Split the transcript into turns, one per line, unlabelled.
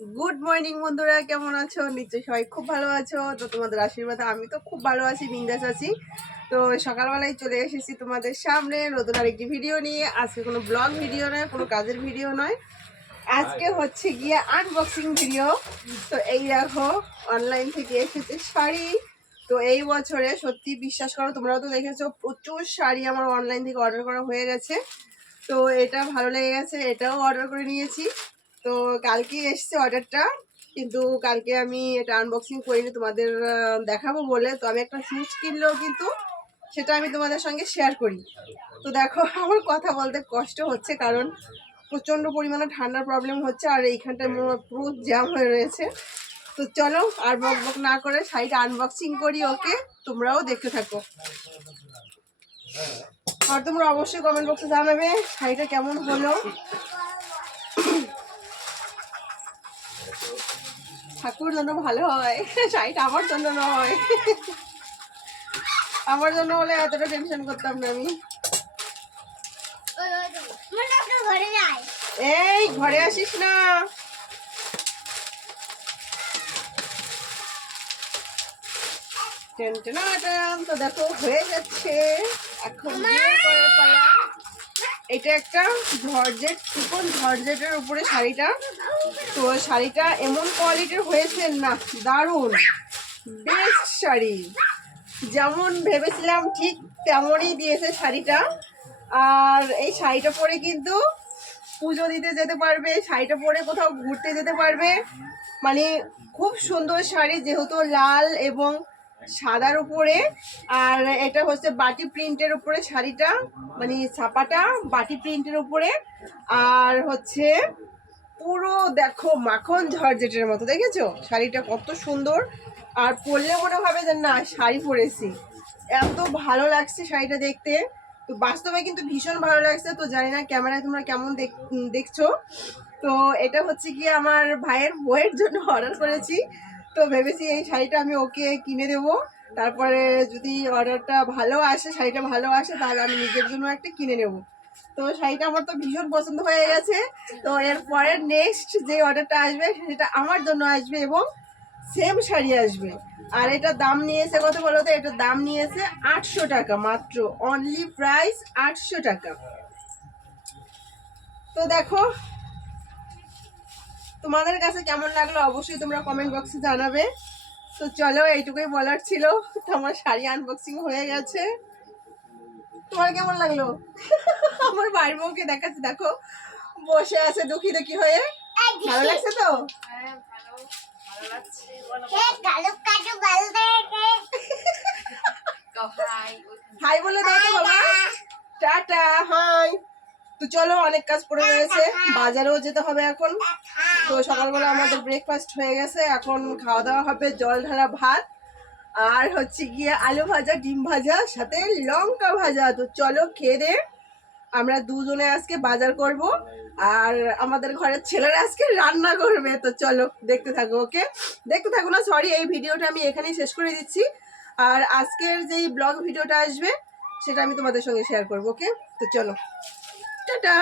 Good morning বন্ধুরা কেমন আছো? নিশ্চয়ই সবাই খুব ভালো আছো। তো তোমাদের আশীর্বাদে আমি তো খুব ভালো আছি বিন্দাস আছি। তো সকালবেলায় চলে এসেছি তোমাদের সামনে নতুন আরেকটি ভিডিও নিয়ে। আজকে কোনো ব্লগ ভিডিও নয় কোনো কাজের ভিডিও নয়। আজকে হচ্ছে গিয়ে আনবক্সিং ভিডিও তো এই দেখো অনলাইন থেকে এসেছে শাড়ি। তো এই বছরে সত্যি বিশ্বাস করো তোমরাও তো দেখেছ প্রচুর শাড়ি আমার অনলাইন থেকে অর্ডার করা হয়ে গেছে। তো এটা ভালো লেগে গেছে এটাও অর্ডার করে নিয়েছি। তো কালকে এসছে অর্ডারটা কিন্তু কালকে আমি এটা আনবক্সিং করিনি, তোমাদের দেখাবো বলে। তো আমি একটা শুজ কিনলেও কিন্তু সেটা আমি তোমাদের সঙ্গে শেয়ার করি। তো দেখো, আমার কথা বলতে কষ্ট হচ্ছে কারণ প্রচণ্ড পরিমাণে ঠান্ডার প্রবলেম হচ্ছে আর এইখানটায় পুরো জ্যাম হয়ে রয়েছে। তো চলো, আর বক বক না করে শাড়িটা আনবক্সিং করি ওকে, তোমরাও দেখতে থাকো। আর তোমরা অবশ্যই কমেন্ট বক্সে জানাবে শাড়িটা কেমন হলো। ঠাকুর জন্য ভালো হয়, শাড়িটা আমার জন্য নয় আমার জন্য হলে এতটা টেনশন করতাম না আমি। এই, ঘরে আসিস না। তো দেখো, হয়ে যাচ্ছে। এখন এটা একটা জর্জেট চিকন জর্জেটের উপরে শাড়িটা। তো শাড়িটা এমন কোয়ালিটির হয়েছে না, দারুণ। বেস্ট শাড়ি। যেমন ভেবেছিলাম ঠিক তেমনই দিয়েছে শাড়িটা। আর এই শাড়িটা পরে কিন্তু পুজো দিতে যেতে পারবে, শাড়িটা পরে কোথাও ঘুরতে যেতে পারবে। মানে খুব সুন্দর শাড়ি, যেহেতু লাল এবং সাদার উপরে, আর এটা হচ্ছে বাটি প্রিন্টের উপরে শাড়িটা মানে ছাপাটা বাটি প্রিন্টের উপরে। আর হচ্ছে পুরো দেখো মাখন ঝরঝেটের মতো, দেখেছ? শাড়িটা কত সুন্দর। আর পরলে মনে হবে যে না, শাড়ি পরেছি। এত ভালো লাগছে শাড়িটা দেখতে। তো বাস্তবে কিন্তু ভীষণ ভালো লাগছে, তো জানি না ক্যামেরায় তোমরা কেমন দেখ- দেখছ। তো এটা হচ্ছে কি আমার ভাইয়ের বইয়ের জন্য অর্ডার করেছি। তো ভেবেছি এই শাড়িটা আমি ওকে কিনে দেবো। তারপরে যদি অর্ডারটা ভালো আসে, শাড়িটা ভালো আসে, তাহলে আমি নিজের জন্য একটা কিনে নেব। তো শাড়িটা আমার তো ভীষণ পছন্দ হয়ে গেছে। তো এরপরে নেক্সট যে অর্ডারটা আসবে, সেটা আমার জন্য আসবে এবং সেম শাড়ি আসবে। আর এটা দাম নিয়েছে কত বলো তো? এটার দাম নিয়েছে আটশো টাকা মাত্র। অনলি প্রাইস আটশো টাকা। তো দেখো তোমাদের কাছে কেমন লাগল অবশ্যই তোমরা কমেন্ট বক্সে জানাবে। তো চলো, এইটুকুই বলার ছিল। আমার শাড়ি আনবক্সিং হয়ে গেছে। তোমার কেমন লাগল? আমার বাড়ির বউকে দেখাচ্ছি, দেখো। বসে আছে দুঃখী দুঃখী হয়ে। ভালো লাগছে তো? হাই বলে দাও তো বাবা। Ta-ta, hi. তো চলো, অনেক কাজ পড়ে রয়েছে। বাজারেও যেতে হবে এখন। তো সকালবেলা আমাদের ব্রেকফাস্ট হয়ে গেছে। এখন খাওয়া দাওয়া হবে জল ঢালা ভাত আর হচ্ছে গিয়ে আলু ভাজা, ডিম ভাজা, সাথে লঙ্কা ভাজা। তো চলো খেয়ে দে। আমরা দুজনে আজকে বাজার করব আর আমাদের ঘরের ছেলেরা আজকে রান্না করবে। তো চলো দেখতে থাকো, ওকে? দেখতে থাকো না সরি এই ভিডিওটা আমি এখানেই শেষ করে দিচ্ছি। আর আজকের যেই ব্লগ ভিডিওটা আসবে, সেটা আমি তোমাদের সঙ্গে শেয়ার করব, ওকে? তো চলো। টাটা!